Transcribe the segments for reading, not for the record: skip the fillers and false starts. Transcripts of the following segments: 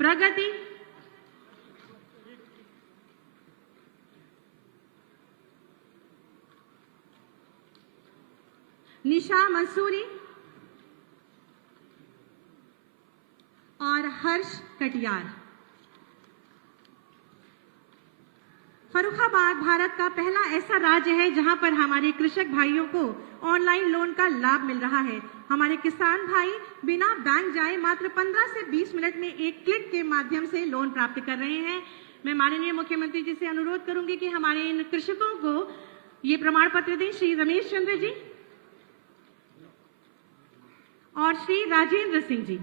प्रगति, निशा मंसूरी और हर्ष कटियार। फर्रुखाबाद भारत का पहला ऐसा राज्य है जहां पर हमारे कृषक भाइयों को ऑनलाइन लोन का लाभ मिल रहा है। हमारे किसान भाई बिना बैंक जाए मात्र 15 से 20 मिनट में एक क्लिक के माध्यम से लोन प्राप्त कर रहे हैं। मैं माननीय मुख्यमंत्री जी से अनुरोध करूंगी कि हमारे इन कृषकों को ये प्रमाण पत्र दें। श्री रमेश चंद्र जी और श्री राजेंद्र सिंह जी।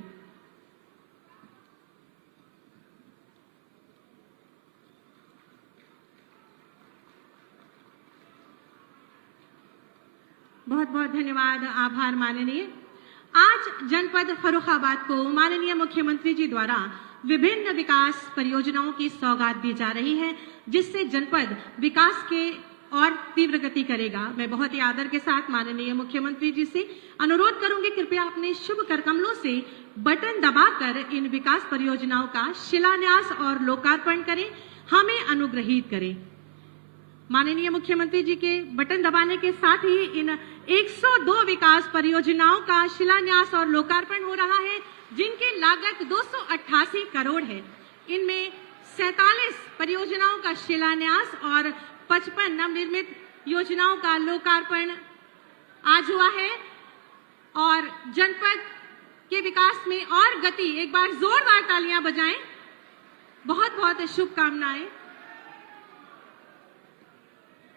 बहुत बहुत धन्यवाद, आभार माननीय। आज जनपद फर्रुखाबाद को माननीय मुख्यमंत्री जी द्वारा विभिन्न विकास परियोजनाओं की सौगात दी जा रही है, जिससे जनपद विकास के और तीव्र गति करेगा। मैं बहुत ही आदर के साथ माननीय मुख्यमंत्री जी से अनुरोध करूंगी, कृपया अपने शुभ कर कमलों से बटन दबाकर इन विकास परियोजनाओं का शिलान्यास और लोकार्पण करें, हमें अनुग्रहित करें। माननीय मुख्यमंत्री जी के बटन दबाने के साथ ही इन 102 विकास परियोजनाओं का शिलान्यास और लोकार्पण हो रहा है, जिनकी लागत 288 करोड़ है। इनमें 47 परियोजनाओं का शिलान्यास और 55 नवनिर्मित योजनाओं का लोकार्पण आज हुआ है। और जनपद के विकास में और गति, एक बार जोरदार तालियां बजाएं। बहुत बहुत शुभकामनाएं।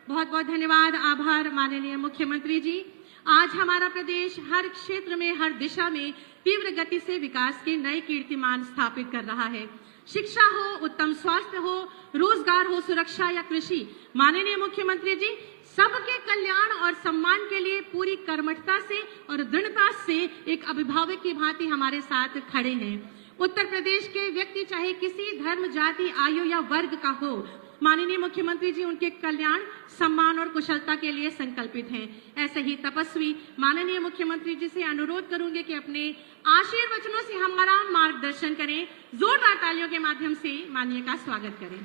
बहुत बहुत धन्यवाद, आभार माननीय मुख्यमंत्री जी। आज हमारा प्रदेश हर क्षेत्र में, हर दिशा में तीव्र गति से विकास के नए कीर्तिमान स्थापित कर रहा है। शिक्षा हो, उत्तम स्वास्थ्य हो, रोजगार हो, सुरक्षा या कृषि, माननीय मुख्यमंत्री जी सबके कल्याण और सम्मान के लिए पूरी कर्मठता से और दृढ़ता से एक अभिभावक की भांति हमारे साथ खड़े हैं। उत्तर प्रदेश के व्यक्ति चाहे किसी धर्म, जाति, आयु या वर्ग का हो, माननीय मुख्यमंत्री जी उनके कल्याण, सम्मान और कुशलता के लिए संकल्पित हैं। ऐसे ही तपस्वी माननीय मुख्यमंत्री जी से अनुरोध करूंगे कि अपने आशीर्वचनों से हमारा मार्गदर्शन करें। जोरदार तालियों के माध्यम से माननीय का स्वागत करें।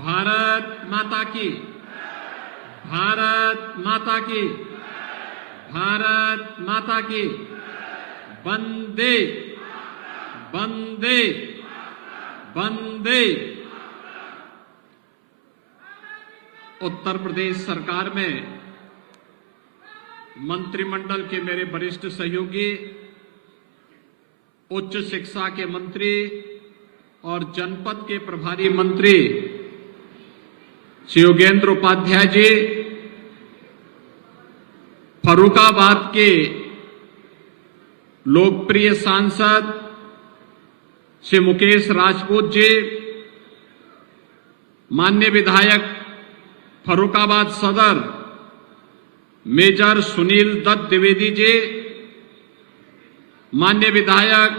भारत माता की, भारत माता की, भारत माता की। वंदे वंदे वंदे। उत्तर प्रदेश सरकार में मंत्रिमंडल के मेरे वरिष्ठ सहयोगी, उच्च शिक्षा के मंत्री और जनपद के प्रभारी मंत्री श्री योगेंद्र उपाध्याय जी, फर्रुखाबाद के लोकप्रिय सांसद श्री मुकेश राजपूत जी, माननीय विधायक फर्रुखाबाद सदर मेजर सुनील दत्त द्विवेदी जी, माननीय विधायक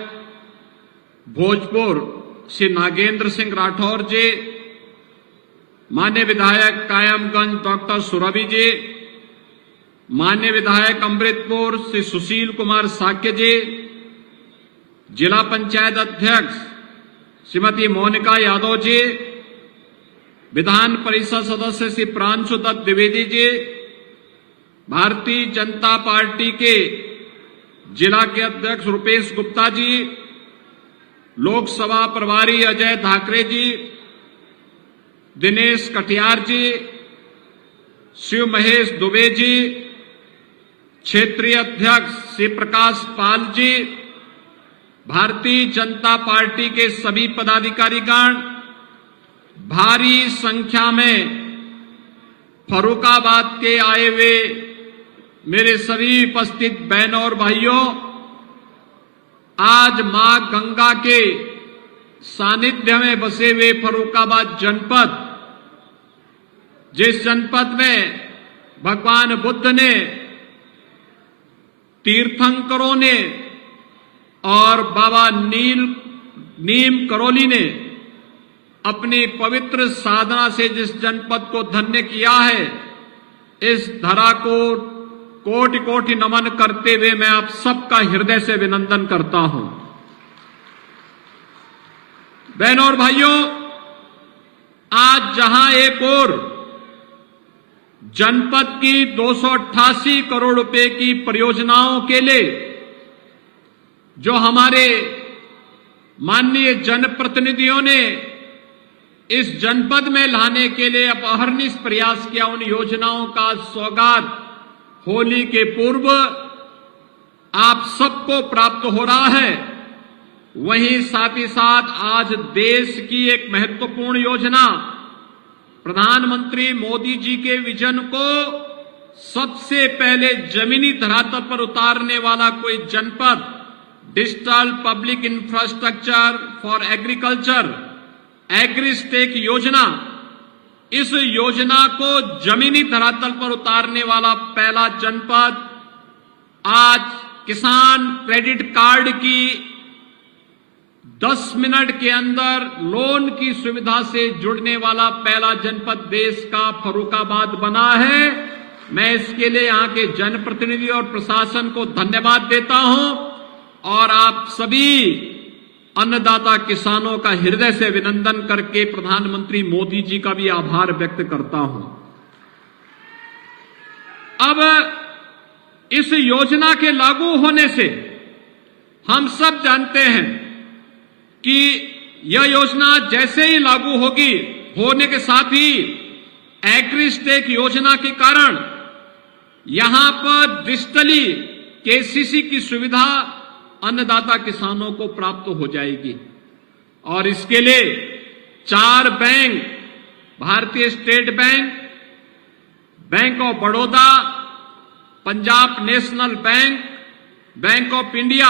भोजपुर श्री नागेंद्र सिंह राठौर जी, माननीय विधायक कायमगंज डॉक्टर सुरभि जी, माननीय विधायक अमृतपुर श्री सुशील कुमार साक्य जी, जिला पंचायत अध्यक्ष श्रीमती मोनिका यादव जी, विधान परिषद सदस्य श्री प्रांशु दत्त द्विवेदी जी, भारतीय जनता पार्टी के जिला के अध्यक्ष रुपेश गुप्ता जी, लोकसभा प्रभारी अजय धाकरे जी, दिनेश कटियार जी, शिव महेश दुबे जी, क्षेत्रीय अध्यक्ष श्री प्रकाश पाल जी, भारतीय जनता पार्टी के सभी पदाधिकारीगण, भारी संख्या में फर्रुखाबाद के आए हुए मेरे सभी उपस्थित बहनों और भाइयों, आज मां गंगा के सानिध्य में बसे हुए फर्रुखाबाद जनपद, जिस जनपद में भगवान बुद्ध ने, तीर्थंकरों ने और बाबा नीम करोली ने अपनी पवित्र साधना से जिस जनपद को धन्य किया है, इस धरा को कोटि कोटि नमन करते हुए मैं आप सबका हृदय से अभिनंदन करता हूं। बहनों और भाइयों, आज जहां एक ओर जनपद की 288 करोड़ रुपए की परियोजनाओं के लिए जो हमारे माननीय जनप्रतिनिधियों ने इस जनपद में लाने के लिए अपहर्निश प्रयास किया, उन योजनाओं का सौगात होली के पूर्व आप सबको प्राप्त हो रहा है, वहीं साथ ही साथ आज देश की एक महत्वपूर्ण योजना, प्रधानमंत्री मोदी जी के विजन को सबसे पहले जमीनी धरातल पर उतारने वाला कोई जनपद, digital public infrastructure for agriculture, AgriStack योजना, इस योजना को जमीनी धरातल पर उतारने वाला पहला जनपद, आज किसान क्रेडिट कार्ड की 10 मिनट के अंदर लोन की सुविधा से जुड़ने वाला पहला जनपद देश का फर्रुखाबाद बना है। मैं इसके लिए यहां के जनप्रतिनिधि और प्रशासन को धन्यवाद देता हूं और आप सभी अन्नदाता किसानों का हृदय से अभिनंदन करके प्रधानमंत्री मोदी जी का भी आभार व्यक्त करता हूं। अब इस योजना के लागू होने से हम सब जानते हैं कि यह योजना जैसे ही लागू होगी, होने के साथ ही एग्रीस्टेक योजना के कारण यहां पर डिजिटली केसीसी की सुविधा अन्नदाता किसानों को प्राप्त हो जाएगी और इसके लिए 4 बैंक, भारतीय state bank, bank of Baroda, Punjab national bank, bank of India,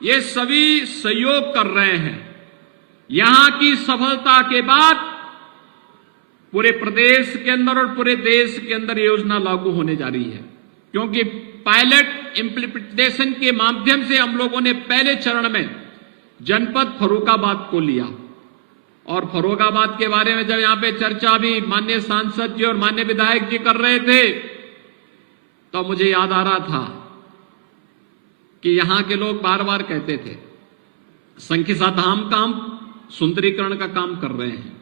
ये सभी सहयोग कर रहे हैं। यहां की सफलता के बाद पूरे प्रदेश के अंदर और पूरे देश के अंदर योजना लागू होने जा रही है, क्योंकि पायलट इंप्लीमेंटेशन के माध्यम से हम लोगों ने पहले चरण में जनपद फर्रुखाबाद को लिया और फर्रुखाबाद के बारे में जब यहां पे चर्चा भी माननीय सांसद जी और माननीय विधायक जी कर रहे थे, तो मुझे याद आ रहा था कि यहां के लोग बार बार कहते थे संखिसा धाम का हम सुंदरीकरण का काम कर रहे हैं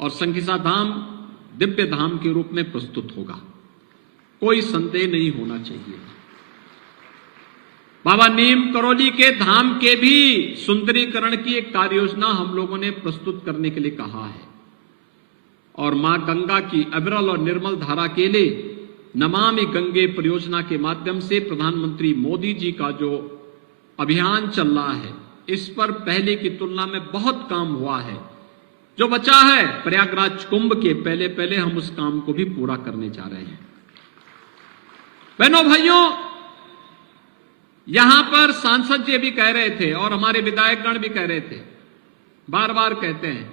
और संखिसा धाम दिव्य धाम के रूप में प्रस्तुत होगा, कोई संदेह नहीं होना चाहिए। बाबा नीम करोली के धाम के भी सुंदरीकरण की एक कार्य योजना हम लोगों ने प्रस्तुत करने के लिए कहा है और मां गंगा की अविरल और निर्मल धारा के लिए नमामि गंगे परियोजना के माध्यम से प्रधानमंत्री मोदी जी का जो अभियान चल रहा है, इस पर पहले की तुलना में बहुत काम हुआ है। जो बचा है प्रयागराज कुंभ के पहले पहले हम उस काम को भी पूरा करने जा रहे हैं। बहनों भाइयों, यहां पर सांसद जी भी कह रहे थे और हमारे विधायकगण भी कह रहे थे, बार बार कहते हैं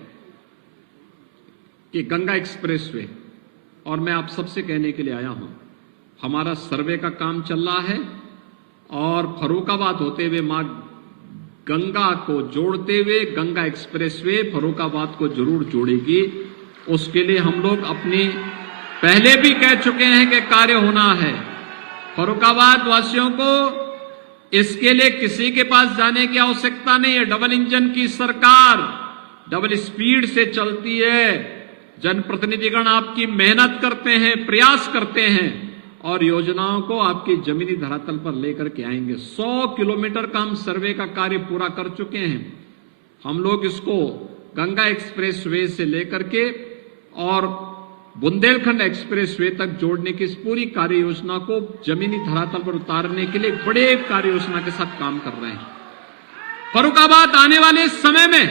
कि गंगा एक्सप्रेसवे, और मैं आप सबसे कहने के लिए आया हूं, हमारा सर्वे का काम चल रहा है और फर्रुखाबाद होते हुए मां गंगा को जोड़ते हुए गंगा एक्सप्रेसवे फर्रुखाबाद को जरूर जोड़ेगी। उसके लिए हम लोग अपनी पहले भी कह चुके हैं कि कार्य होना है। फर्रुखाबाद वासियों को इसके लिए किसी के पास जाने की आवश्यकता नहीं है। डबल इंजन की सरकार डबल स्पीड से चलती है। जनप्रतिनिधिगण आपकी मेहनत करते हैं, प्रयास करते हैं और योजनाओं को आपकी जमीनी धरातल पर लेकर के आएंगे। 100 किलोमीटर का हम सर्वे का कार्य पूरा कर चुके हैं। हम लोग इसको गंगा एक्सप्रेसवे से लेकर के और बुंदेलखंड एक्सप्रेसवे तक जोड़ने की इस पूरी कार्य योजना को जमीनी धरातल पर उतारने के लिए बड़े कार्य योजना के साथ काम कर रहे हैं। फर्रुखाबाद आने वाले समय में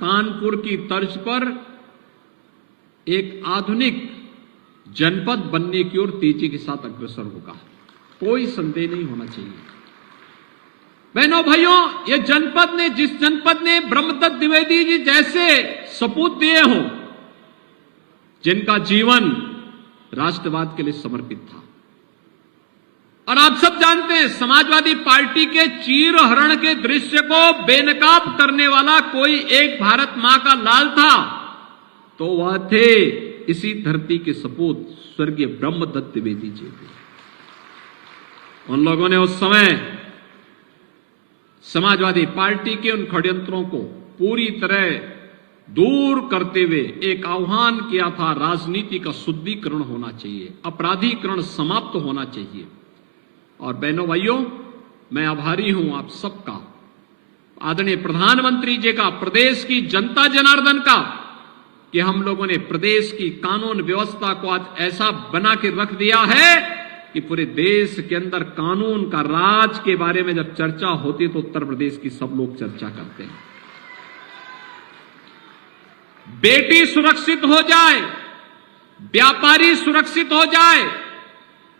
कानपुर की तर्ज पर एक आधुनिक जनपद बनने की ओर तेजी के साथ अग्रसर होगा, कोई संदेह नहीं होना चाहिए। बहनों भाइयों, ये जनपद ने, जिस जनपद ने ब्रह्मदत्त द्विवेदी जी जैसे सपूत दिए हों, जिनका जीवन राष्ट्रवाद के लिए समर्पित था। और आप सब जानते हैं, समाजवादी पार्टी के चीरहरण के दृश्य को बेनकाब करने वाला कोई एक भारत मां का लाल था, तो वह थे इसी धरती के सपूत स्वर्गीय ब्रह्मदत्त द्विवेदी जी थे। उन लोगों ने उस समय समाजवादी पार्टी के उन षड्यंत्रों को पूरी तरह दूर करते हुए एक आह्वान किया था, राजनीति का शुद्धिकरण होना चाहिए, अपराधीकरण समाप्त होना चाहिए। और बहनों भाइयों, मैं आभारी हूं आप सबका, आदरणीय प्रधानमंत्री जी का, प्रदेश की जनता जनार्दन का, कि हम लोगों ने प्रदेश की कानून व्यवस्था को आज ऐसा बना के रख दिया है कि पूरे देश के अंदर कानून का राज के बारे में जब चर्चा होती है तो उत्तर प्रदेश की सब लोग चर्चा करते हैं। बेटी सुरक्षित हो जाए, व्यापारी सुरक्षित हो जाए,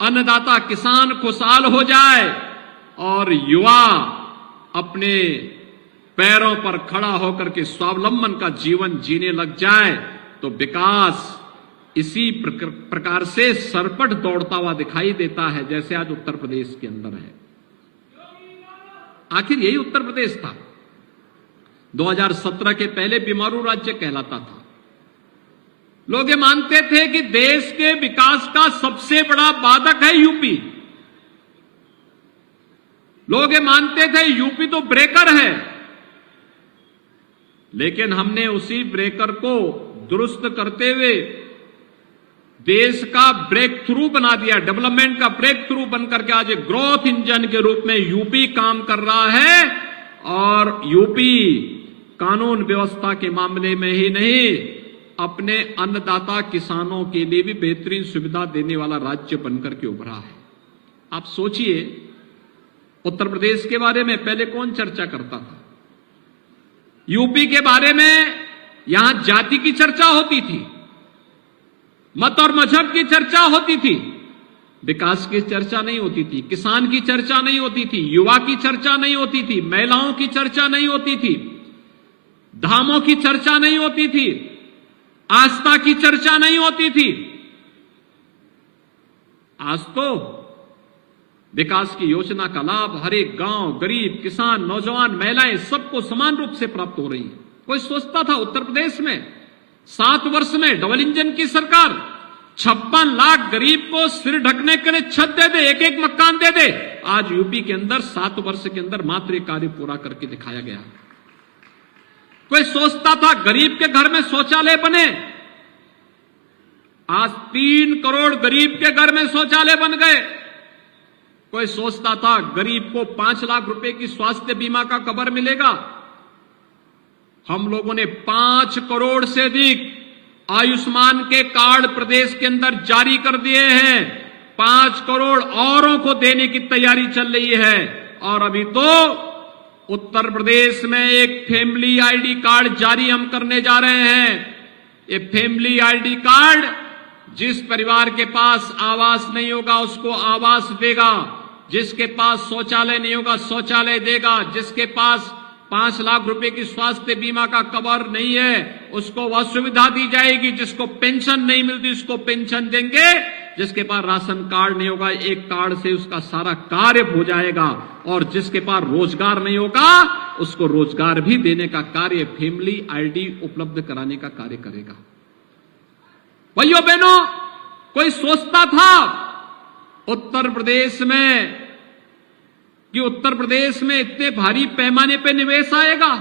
अन्नदाता किसान खुशहाल हो जाए और युवा अपने पैरों पर खड़ा होकर के स्वावलंबन का जीवन जीने लग जाए, तो विकास इसी प्रकार से सरपट दौड़ता हुआ दिखाई देता है, जैसे आज उत्तर प्रदेश के अंदर है। आखिर यही उत्तर प्रदेश था 2017 के पहले बीमारू राज्य कहलाता था। लोग ये मानते थे कि देश के विकास का सबसे बड़ा बाधक है यूपी। लोग ये मानते थे यूपी तो ब्रेकर है, लेकिन हमने उसी ब्रेकर को दुरुस्त करते हुए देश का ब्रेक थ्रू बना दिया, डेवलपमेंट का ब्रेक थ्रू बनकर के आज एक ग्रोथ इंजन के रूप में यूपी काम कर रहा है। और यूपी कानून व्यवस्था के मामले में ही नहीं, अपने अन्नदाता किसानों के लिए भी बेहतरीन सुविधा देने वाला राज्य बनकर के उभरा है। आप सोचिए, उत्तर प्रदेश के बारे में पहले कौन चर्चा करता था? यूपी के बारे में यहां जाति की चर्चा होती थी, मत और मजहब की चर्चा होती थी, विकास की चर्चा नहीं होती थी, किसान की चर्चा नहीं होती थी, युवा की चर्चा नहीं होती थी, महिलाओं की चर्चा नहीं होती थी, धामों की चर्चा नहीं होती थी, आस्था की चर्चा नहीं होती थी। आज तो विकास की योजना का लाभ हर एक गांव, गरीब, किसान, नौजवान, महिलाएं सबको समान रूप से प्राप्त हो रही है। कोई सोचता था उत्तर प्रदेश में 7 वर्ष में डबल इंजन की सरकार 56 लाख गरीब को सिर ढकने के लिए छत दे दे, एक एक मकान दे दे। आज यूपी के अंदर 7 वर्ष के अंदर मात्र एक कार्य पूरा करके दिखाया गया। कोई सोचता था गरीब के घर में शौचालय बने, आज 3 करोड़ गरीब के घर में शौचालय बन गए। कोई सोचता था गरीब को 5 लाख रुपए की स्वास्थ्य बीमा का कवर मिलेगा, हम लोगों ने 5 करोड़ से अधिक आयुष्मान के कार्ड प्रदेश के अंदर जारी कर दिए हैं। 5 करोड़ औरों को देने की तैयारी चल रही है। और अभी तो उत्तर प्रदेश में एक फैमिली आईडी कार्ड जारी हम करने जा रहे हैं। ये फैमिली आईडी कार्ड जिस परिवार के पास आवास नहीं होगा उसको आवास देगा, जिसके पास शौचालय नहीं होगा शौचालय देगा, जिसके पास 5 लाख रुपए की स्वास्थ्य बीमा का कवर नहीं है उसको वह सुविधा दी जाएगी, जिसको पेंशन नहीं मिलती उसको पेंशन देंगे, जिसके पास राशन कार्ड नहीं होगा एक कार्ड से उसका सारा कार्य हो जाएगा, और जिसके पास रोजगार नहीं होगा उसको रोजगार भी देने का कार्य फैमिली आईडी उपलब्ध कराने का कार्य करेगा। भाइयों बहनों, कोई सोचता था उत्तर प्रदेश में कि उत्तर प्रदेश में इतने भारी पैमाने पे निवेश आएगा?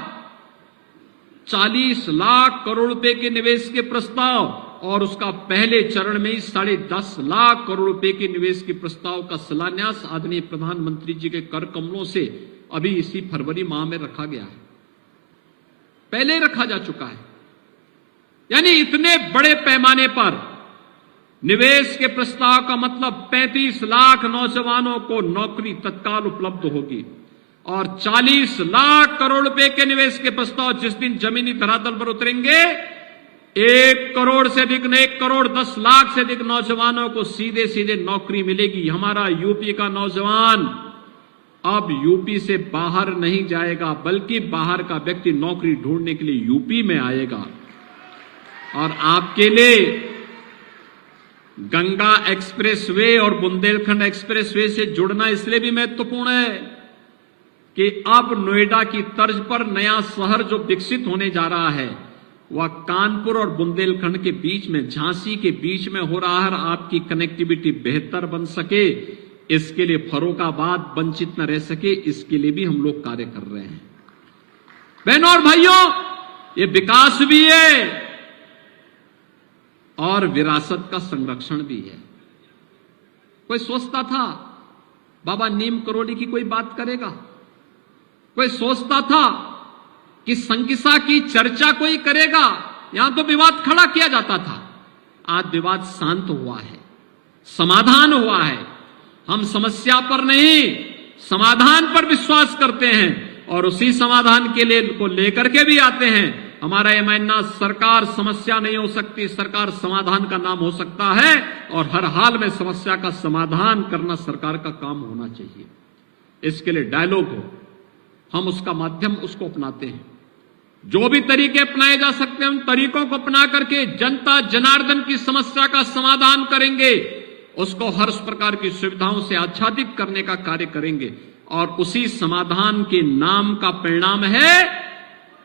40 लाख करोड़ रुपए के निवेश के प्रस्ताव, और उसका पहले चरण में ही 10.5 लाख करोड़ रुपए के निवेश के प्रस्ताव का शिलान्यास आदरणीय प्रधानमंत्री जी के कर कमलों से अभी इसी फरवरी माह में रखा गया है, पहले ही रखा जा चुका है। यानी इतने बड़े पैमाने पर निवेश के प्रस्ताव का मतलब 35 लाख नौजवानों को नौकरी तत्काल उपलब्ध होगी, और 40 लाख करोड़ रुपए के निवेश के प्रस्ताव जिस दिन जमीनी धरातल पर उतरेंगे 1 करोड़ से अधिक, 1 करोड़ 10 लाख से अधिक नौजवानों को सीधे सीधे नौकरी मिलेगी। हमारा यूपी का नौजवान अब यूपी से बाहर नहीं जाएगा, बल्कि बाहर का व्यक्ति नौकरी ढूंढने के लिए यूपी में आएगा। और आपके लिए गंगा एक्सप्रेसवे और बुंदेलखंड एक्सप्रेसवे से जुड़ना इसलिए भी महत्वपूर्ण है कि अब नोएडा की तर्ज पर नया शहर जो विकसित होने जा रहा है वह कानपुर और बुंदेलखंड के बीच में, झांसी के बीच में हो रहा है। आपकी कनेक्टिविटी बेहतर बन सके, इसके लिए फर्रुखाबाद वंचित न रह सके, इसके लिए भी हम लोग कार्य कर रहे हैं। बहनों और भाइयों, ये विकास भी है और विरासत का संरक्षण भी है। कोई सोचता था बाबा नीम करोली की कोई बात करेगा? कोई सोचता था कि संकिसा की चर्चा कोई करेगा? यहां तो विवाद खड़ा किया जाता था। आज विवाद शांत हुआ है, समाधान हुआ है। हम समस्या पर नहीं, समाधान पर विश्वास करते हैं और उसी समाधान के लिए को लेकर के भी आते हैं। हमारा यह मानना, सरकार समस्या नहीं हो सकती, सरकार समाधान का नाम हो सकता है और हर हाल में समस्या का समाधान करना सरकार का काम होना चाहिए। इसके लिए डायलॉग हो, हम उसका माध्यम उसको अपनाते हैं। जो भी तरीके अपनाए जा सकते हैं उन तरीकों को अपना करके जनता जनार्दन की समस्या का समाधान करेंगे, उसको हर प्रकार की सुविधाओं से आच्छादित करने का कार्य करेंगे और उसी समाधान के नाम का परिणाम है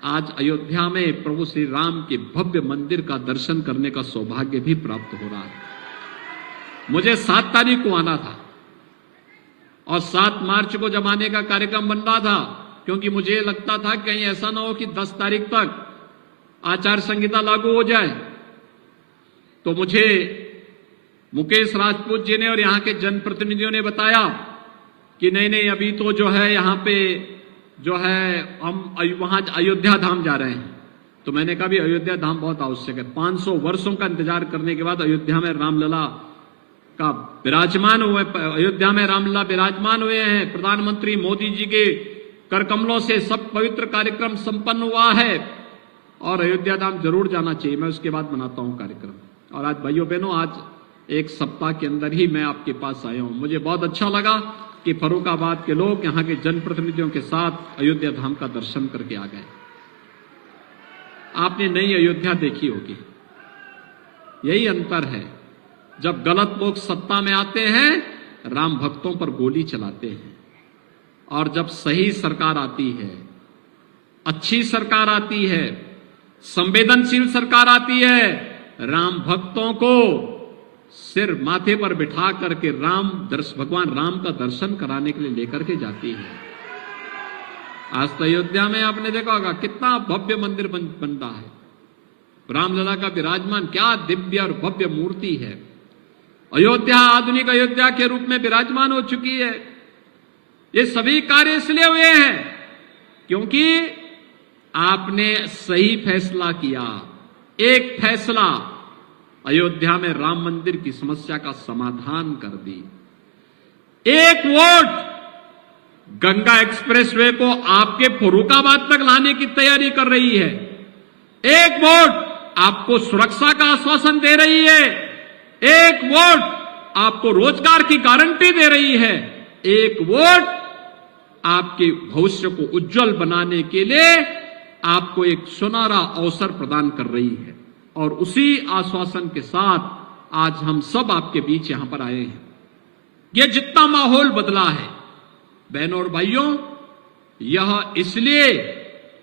आज अयोध्या में प्रभु श्री राम के भव्य मंदिर का दर्शन करने का सौभाग्य भी प्राप्त हो रहा है। मुझे 7 तारीख को आना था और 7 मार्च को जब आने का कार्यक्रम बन रहा था, क्योंकि मुझे लगता था कहीं ऐसा ना हो कि 10 तारीख तक आचार संहिता लागू हो जाए। तो मुझे मुकेश राजपूत जी ने और यहां के जनप्रतिनिधियों ने बताया कि नहीं, अभी तो जो है यहां पे जो है हम वहां अयोध्या धाम जा रहे हैं। तो मैंने कहा भी अयोध्या धाम बहुत आवश्यक है। 500 वर्षों का इंतजार करने के बाद अयोध्या में रामलला का विराजमान हुए, अयोध्या में रामलला विराजमान हुए हैं। प्रधानमंत्री मोदी जी के कर कमलों से सब पवित्र कार्यक्रम संपन्न हुआ है और अयोध्या धाम जरूर जाना चाहिए। मैं उसके बाद बनाता हूं कार्यक्रम। और आज भाइयों बहनों, आज 1 सप्ताह के अंदर ही मैं आपके पास आया हूं। मुझे बहुत अच्छा लगा कि फर्रुखाबाद के लोग यहां के जनप्रतिनिधियों के साथ अयोध्या धाम का दर्शन करके आ गए। आपने नई अयोध्या देखी होगी। यही अंतर है, जब गलत लोग सत्ता में आते हैं राम भक्तों पर गोली चलाते हैं और जब सही सरकार आती है, अच्छी सरकार आती है, संवेदनशील सरकार आती है, राम भक्तों को सिर माथे पर बिठा करके भगवान राम का दर्शन कराने के लिए लेकर के जाती है। आज तो अयोध्या में आपने देखा होगा कितना भव्य मंदिर बन रहा है। रामलला का विराजमान, क्या दिव्य और भव्य मूर्ति है। अयोध्या आधुनिक अयोध्या के रूप में विराजमान हो चुकी है। ये सभी कार्य इसलिए हुए हैं क्योंकि आपने सही फैसला किया। एक फैसला अयोध्या में राम मंदिर की समस्या का समाधान कर दी। एक वोट गंगा एक्सप्रेसवे को आपके फर्रुखाबाद तक लाने की तैयारी कर रही है। एक वोट आपको सुरक्षा का आश्वासन दे रही है। एक वोट आपको रोजगार की गारंटी दे रही है। एक वोट आपके भविष्य को उज्जवल बनाने के लिए आपको एक सुनहरा अवसर प्रदान कर रही है। और उसी आश्वासन के साथ आज हम सब आपके बीच यहां पर आए हैं। यह जितना माहौल बदला है बहनों और भाइयों, यह इसलिए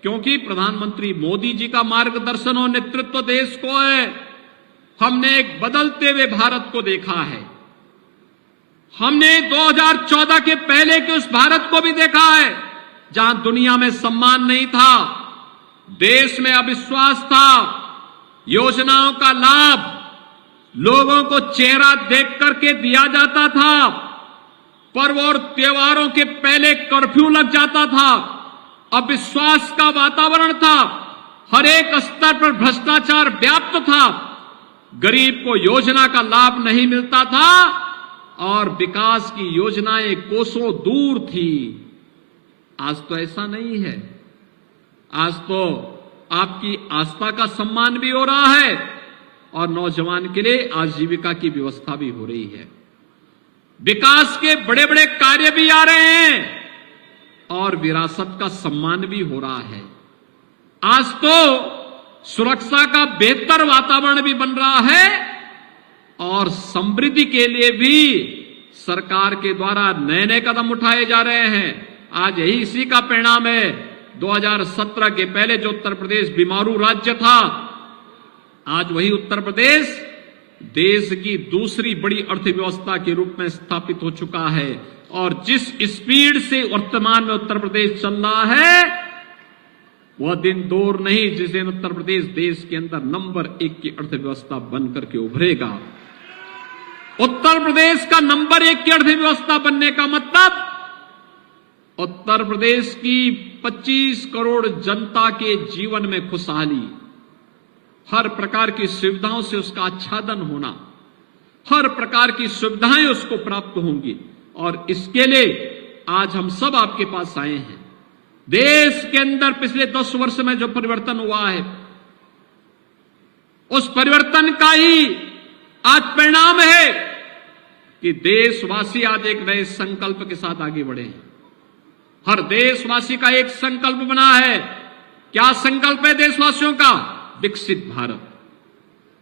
क्योंकि प्रधानमंत्री मोदी जी का मार्गदर्शन और नेतृत्व देश को है। हमने एक बदलते हुए भारत को देखा है। हमने 2014 के पहले के उस भारत को भी देखा है जहां दुनिया में सम्मान नहीं था, देश में अविश्वास था, योजनाओं का लाभ लोगों को चेहरा देख करके दिया जाता था, पर्व और त्योहारों के पहले कर्फ्यू लग जाता था, अविश्वास का वातावरण था, हर एक स्तर पर भ्रष्टाचार व्याप्त था, गरीब को योजना का लाभ नहीं मिलता था और विकास की योजनाएं कोसों दूर थी। आज तो ऐसा नहीं है। आज तो आपकी आस्था का सम्मान भी हो रहा है और नौजवान के लिए आजीविका की व्यवस्था भी हो रही है। विकास के बड़े बड़े कार्य भी आ रहे हैं और विरासत का सम्मान भी हो रहा है। आज तो सुरक्षा का बेहतर वातावरण भी बन रहा है और और समृद्धि के लिए भी सरकार के द्वारा नए नए कदम उठाए जा रहे हैं। आज यही इसी का परिणाम है। 2017 के पहले जो उत्तर प्रदेश बीमारू राज्य था, आज वही उत्तर प्रदेश देश की दूसरी बड़ी अर्थव्यवस्था के रूप में स्थापित हो चुका है। और जिस स्पीड से वर्तमान में उत्तर प्रदेश चल रहा है, वह दिन दूर नहीं जिस दिन उत्तर प्रदेश देश के अंदर नंबर 1 की अर्थव्यवस्था बनकर के उभरेगा। उत्तर प्रदेश का नंबर 1 की अर्थव्यवस्था बनने का मतलब उत्तर प्रदेश की 25 करोड़ जनता के जीवन में खुशहाली, हर प्रकार की सुविधाओं से उसका आच्छादन होना, हर प्रकार की सुविधाएं उसको प्राप्त होंगी। और इसके लिए आज हम सब आपके पास आए हैं। देश के अंदर पिछले 10 वर्ष में जो परिवर्तन हुआ है, उस परिवर्तन का ही आज परिणाम है कि देशवासी आज एक नए संकल्प के साथ आगे बढ़े हैं। हर देशवासी का एक संकल्प बना है। क्या संकल्प है देशवासियों का? विकसित भारत।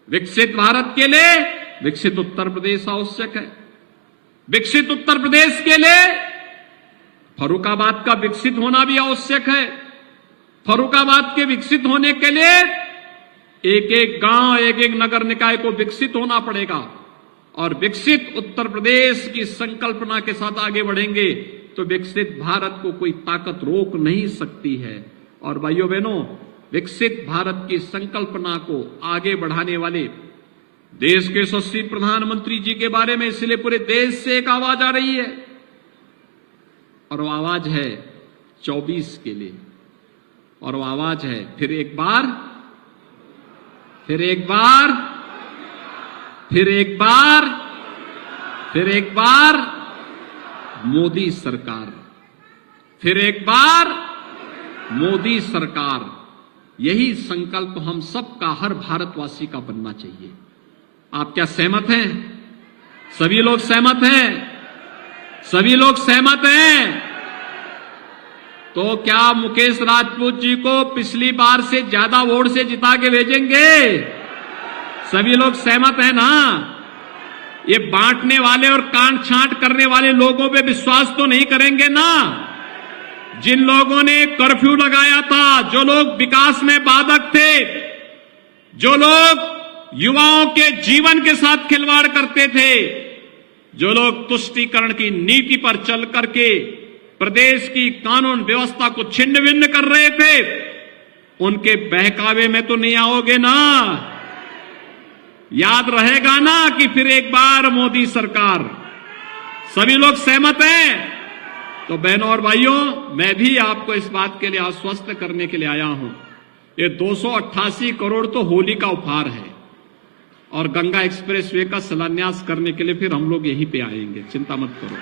विकसित भारत के लिए विकसित उत्तर प्रदेश आवश्यक है। विकसित उत्तर प्रदेश के लिए फर्रुखाबाद का विकसित होना भी आवश्यक है। फर्रुखाबाद के विकसित होने के लिए एक एक गांव, एक एक नगर निकाय को विकसित होना पड़ेगा। और विकसित उत्तर प्रदेश की संकल्पना के साथ आगे बढ़ेंगे तो विकसित भारत को कोई ताकत रोक नहीं सकती है। और भाइयों बहनों, विकसित भारत की संकल्पना को आगे बढ़ाने वाले देश के यशस्वी प्रधानमंत्री जी के बारे में इसलिए पूरे देश से एक आवाज आ रही है, और वो आवाज है 24 के लिए। और वो आवाज है फिर एक बार, फिर एक बार, फिर एक बार, फिर एक बार मोदी सरकार, फिर एक बार मोदी सरकार। यही संकल्प हम सबका, हर भारतवासी का बनना चाहिए। आप क्या सहमत हैं? सभी लोग सहमत हैं? सभी लोग सहमत हैं? तो क्या मुकेश राजपूत जी को पिछली बार से ज्यादा वोट से जिता के भेजेंगे? सभी लोग सहमत हैं ना? ये बांटने वाले और काट छांट करने वाले लोगों पे विश्वास तो नहीं करेंगे ना? जिन लोगों ने कर्फ्यू लगाया था, जो लोग विकास में बाधक थे, जो लोग युवाओं के जीवन के साथ खिलवाड़ करते थे, जो लोग तुष्टीकरण की नीति पर चल करके प्रदेश की कानून व्यवस्था को छिन्न भिन्न कर रहे थे, उनके बहकावे में तो नहीं आओगे ना? याद रहेगा ना कि फिर एक बार मोदी सरकार। सभी लोग सहमत हैं? तो बहनों और भाइयों, मैं भी आपको इस बात के लिए आश्वस्त करने के लिए आया हूं। ये 288 करोड़ तो होली का उपहार है, और गंगा एक्सप्रेसवे का शिलान्यास करने के लिए फिर हम लोग यहीं पे आएंगे, चिंता मत करो।